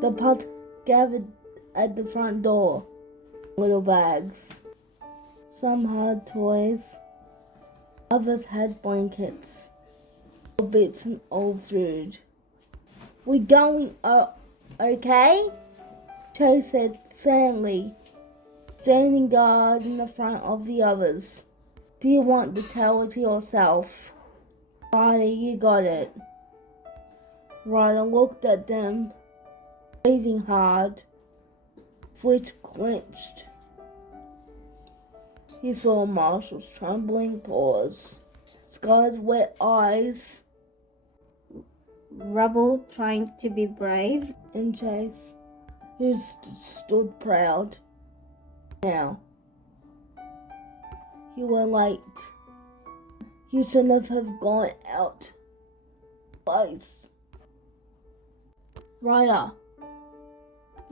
The pups gathered at the front door. Little bags. Some had toys. Others had blankets, old bits and old food. "We're going, okay?" Chase said firmly, standing guard in the front of the others. "Do you want to tell it to yourself?" "Ryder, you got it." Ryder looked at them, breathing hard, fist clenched. He saw Marshall's trembling paws, Sky's wet eyes, Rubble trying to be brave, and Chase, who stood proud. "Now, you were late. You shouldn't have gone out. Place." "Ryder."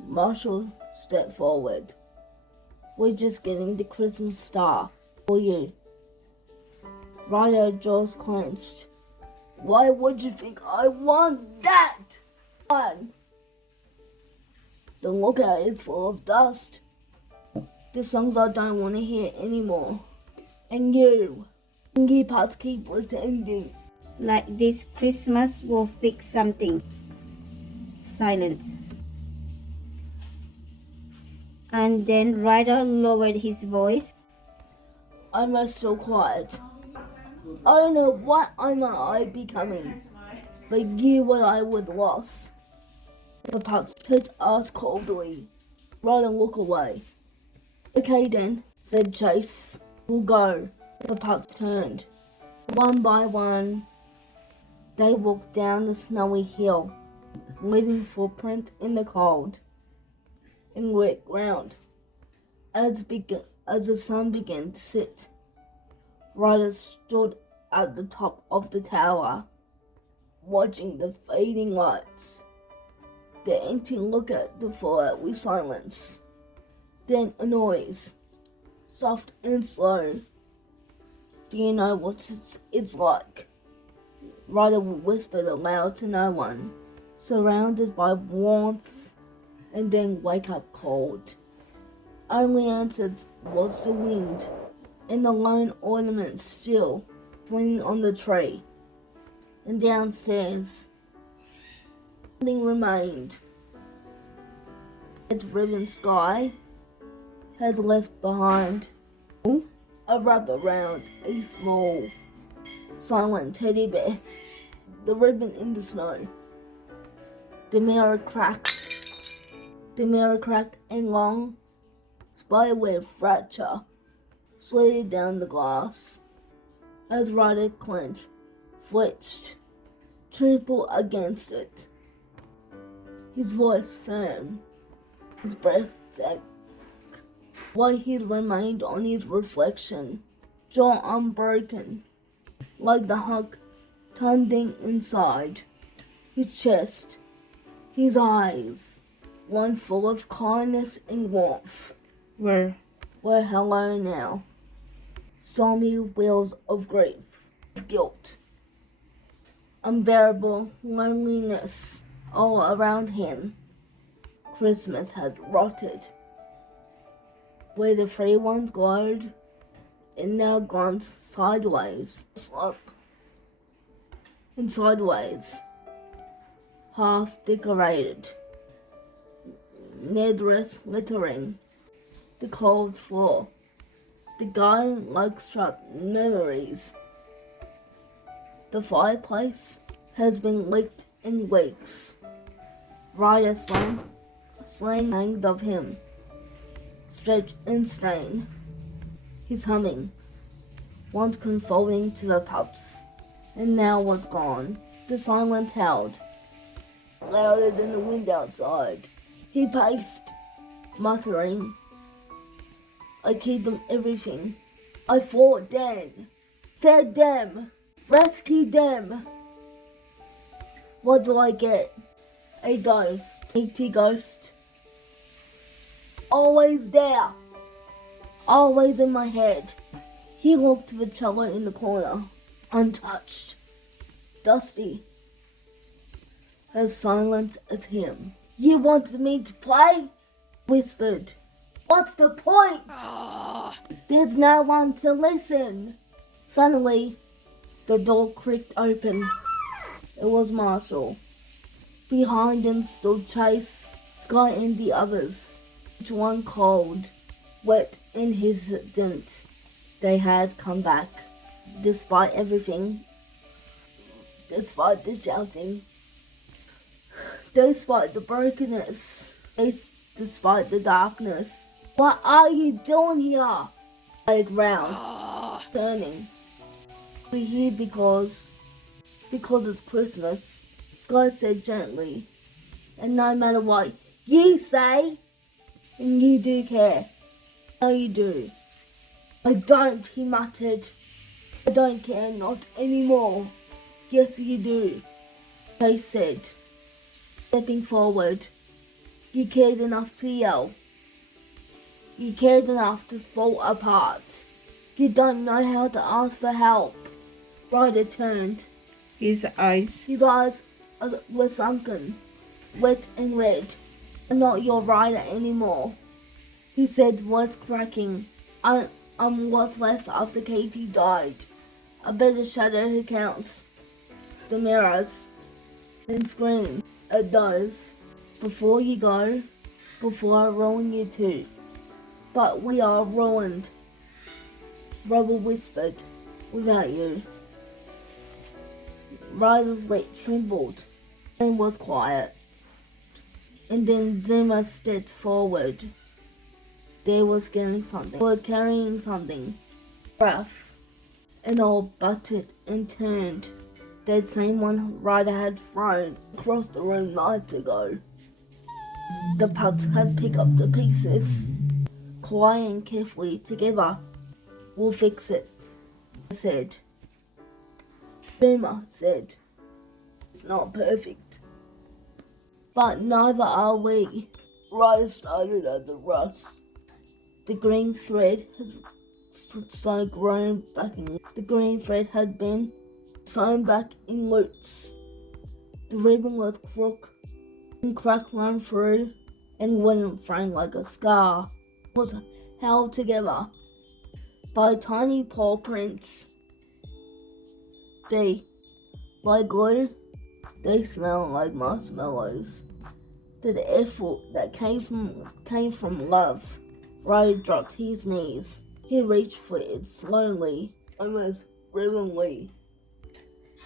Marshall stepped forward. "We're just getting the Christmas star for you." Ryder's jaws clenched. "Why would you think I want that?" "One. The lookout is full of dust. The songs I don't want to hear anymore. And you parts keep pretending." like this Christmas will fix something. Silence. And then Ryder lowered his voice. I'm still quiet. "I don't know what I might be becoming, but you what I would lost." The pups hit us coldly. Ryder looked away. "Okay then," said Chase. "We'll go." The pups turned. One by one, they walked down the snowy hill, leaving footprints in the cold and wet ground. As the sun began to set, Ryder stood at the top of the tower, watching the fading lights. The empty lookout fell out with silence. Then a noise, soft and slow. "Do you know what it's like?" Ryder whispered aloud to no one, surrounded by warmth, and then wake up cold. Only answered was the wind and the lone ornament still swinging on the tree. And downstairs, nothing remained. Red ribbon Sky had left behind a wrap around a small, silent teddy bear. The ribbon in the snow. The mirror cracked and long spiderweb fracture slid down the glass as Ryder clenched, flinched, trampled against it. His voice firm, his breath thick, while he remained on his reflection, jaw unbroken, like the hunk tumbling inside his chest, his eyes, one full of kindness and warmth, were hello now. Stormy wheels of grief, guilt, unbearable loneliness all around him. Christmas had rotted. Where the free ones glowed, it now gone sideways, slope, and sideways, half decorated, needless littering, the cold floor, the garden like sharp memories. The fireplace has been licked in weeks. Ryder slang hangs of him, stretched and stained. His humming, once confolding to the pups, and now was gone. The silence held, louder than the wind outside. He paced, muttering, "I gave them everything. I fought them, fed them, rescued them. What do I get? A ghost, empty ghost. Always there, always in my head." He looked to the cello in the corner, untouched, dusty, as silent as him. You wanted me to play? Whispered. What's the point? There's no one to listen. Suddenly, the door creaked open. It was Marshall. Behind him stood Chase, Sky and the others, each one cold, wet and hesitant. They had come back, despite everything, despite the shouting, despite the brokenness, despite the darkness. What are you doing here? I growled, turning. We're here because it's Christmas, Sky said gently. And no matter what you say, and you do care. No, you do. I don't, he muttered. I don't care, not anymore. Yes, you do, Chase said, stepping forward. You cared enough to yell. You cared enough to fall apart. You don't know how to ask for help. Ryder turned. His eyes Were sunken, wet and red. I'm not your Ryder anymore, he said, voice cracking. I'm what's left after Katie died. I better shadow who counts. The mirrors. Then scream at those. Before you go, before I ruin you too. But we are ruined, Rubble whispered, without you. Ryder's lip trembled and was quiet. And then Zuma stepped forward. They was carrying something. Rough and all butted and turned. That same one Ryder had thrown across the room nights ago. The pups had picked up the pieces, quiet and carefully together. We'll fix it, I said. Zuma said, it's not perfect. But neither are we. Ryder started at the rust. The green thread has grown back in. The green thread had been sewn back in loops. The ribbon was crooked and crack run through and wouldn't frame like a scar. It was held together by tiny paw prints. They, like glue, they smell like marshmallows. The effort that came from love. Ryder dropped his knees. He reached for it slowly, almost rhythmically,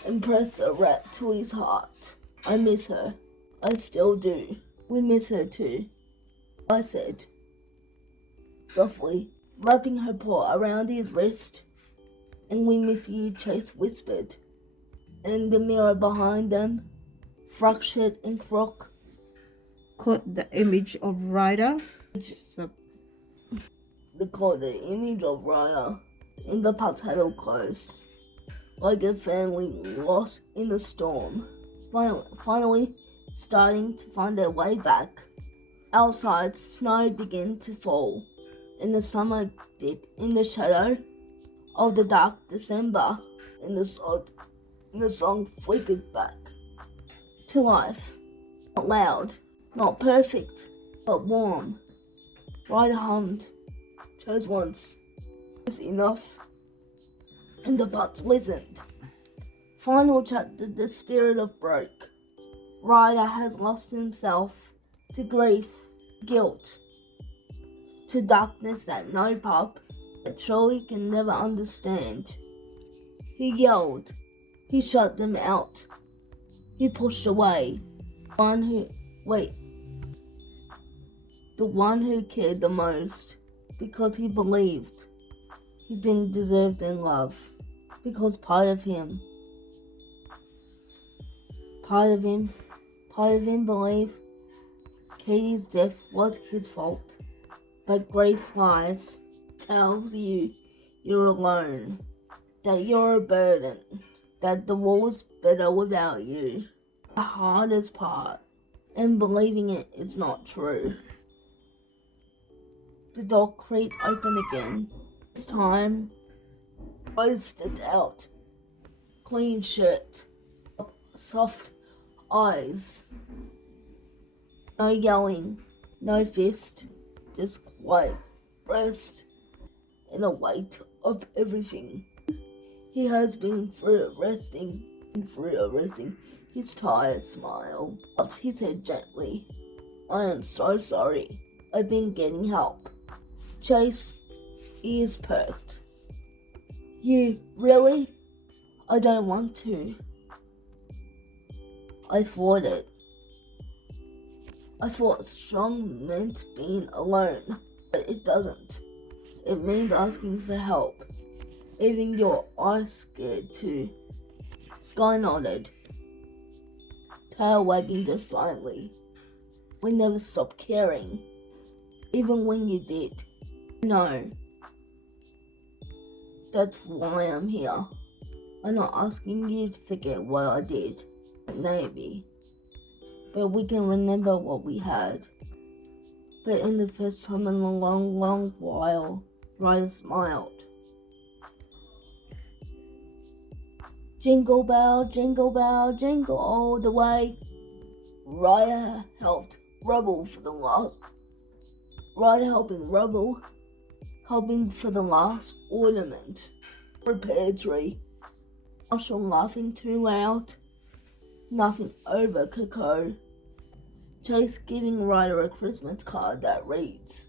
and pressed a rat to his heart. I miss her. I still do. We miss her too, I said, softly, wrapping her paw around his wrist. And we miss you, Chase whispered. And the mirror behind them, fractured and crooked, caught the image of Ryder. They caught the image of Ryder in the potato close, like a family lost in the storm, finally starting to find their way back. Outside, snow began to fall, and the summer deep in the shadow of the dark December, and the song flickered back to life. Not loud, not perfect, but warm. Ryder hummed. Chose once was enough, and the butts listened. Final chapter, the spirit of broke. Ryder has lost himself to grief, guilt, to darkness that no pup that surely can never understand. He yelled, he shut them out, he pushed away. The one who cared the most. Because he believed he didn't deserve their love. Because part of him believed Katie's death was his fault. But grief flies, tells you you're alone, that you're a burden, that the world's better without you. The hardest part, and believing it is not true. The door creaked open again. This time, Rose stepped out. Clean shirt, soft eyes, No yelling, no fist, just quiet rest and the weight of everything. He has been through resting, his tired smile. He said gently, "I am so sorry. I've been getting help." Chase ears perked. "You, really?" "I don't want to." I thought it. I thought strong meant being alone, but it doesn't. It means asking for help. Even your eyes scared too. Sky nodded, tail wagging just silently. We never stopped caring, even when you did. No, that's why I'm here. I'm not asking you to forget what I did. Maybe. But we can remember what we had. But in the first time in a long, long while, Ryder smiled. Jingle bell, jingle all the way. Ryder helped rubble for the last. Ryder helping for the last ornament. Repair tree. Marshall laughing too loud. Nothing over Coco. Chase giving Ryder a Christmas card that reads,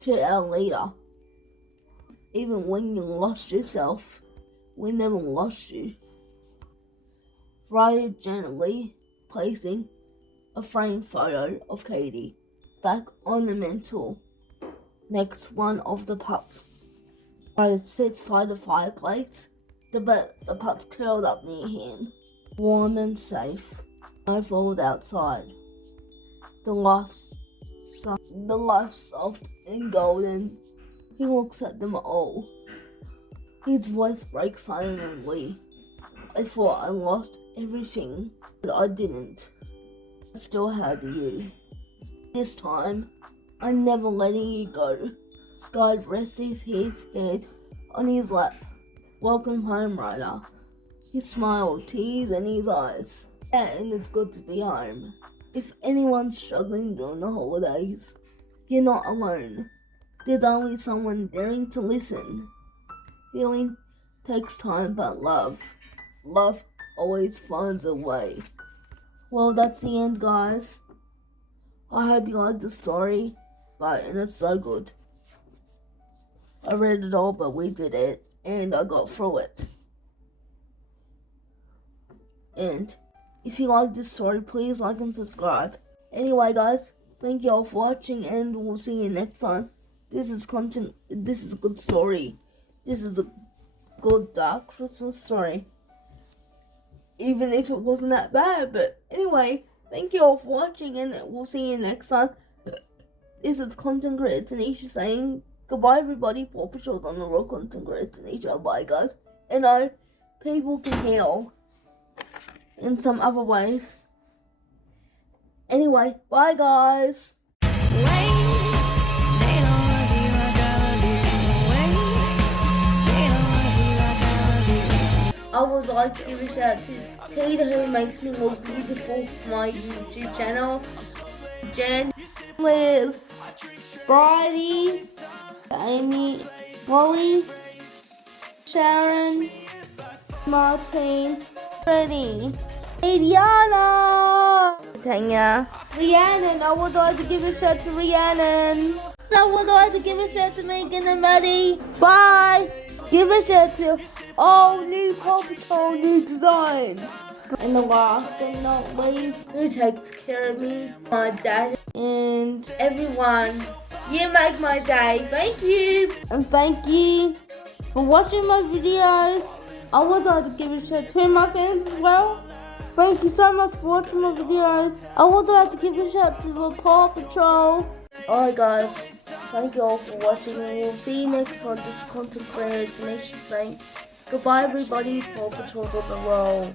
"To our leader. Even when you lost yourself, we never lost you." Ryder gently placing a framed photo of Katie back on the mantel next one of the pups. Ryder sits by the fireplace, the pups curled up near him, warm and safe. No falls outside. The life soft and golden. He looks at them all. His voice breaks silently. "I thought I lost everything, but I didn't. I still had you. This time, I'm never letting you go." Sky rests his head on his lap. "Welcome home, Ryder." He smiled, tears in his eyes. "Yeah, and it's good to be home. If anyone's struggling during the holidays, you're not alone. There's only someone daring to listen. Healing takes time, but love always finds a way." Well, that's the end, guys. I hope you liked the story, and it's so good. I read it all, but we did it, and I got through it. And if you like this story, please like and subscribe. Anyway, guys, thank you all for watching, and we'll see you next time. This is a good story. This is a good dark Christmas story. Even if it wasn't that bad, but anyway, thank you all for watching, and we'll see you next time. This is content creator Taneasha saying goodbye, everybody. Paw Patrol's on the road, content creator Taneasha. Bye, guys. And I know people can heal in some other ways. Anyway, bye, guys. I would like to give a shout out to Peter, who makes me look beautiful for my YouTube channel. Jen, Liz, Bridie, Amy, Molly, Sharon, Martin, Freddie, Diana, Tanya, Rhiannon. I would like to give a shout out to Rhiannon. I would like to give a shout out to Megan and Maddie. Bye. Give a shout out to all new Paw Patrol new designs. And the last but not least, who takes care of me, my dad, and everyone. You make my day. Thank you. And thank you for watching my videos. I would like to give a shout out to my fans as well. Thank you so much for watching my videos. I would like to give a shout out to the Paw Patrol. Alright, guys. Thank you all for watching, and we'll see you next time. This content creator Taneasha saying goodbye, everybody. Paw Patrol's on the roll.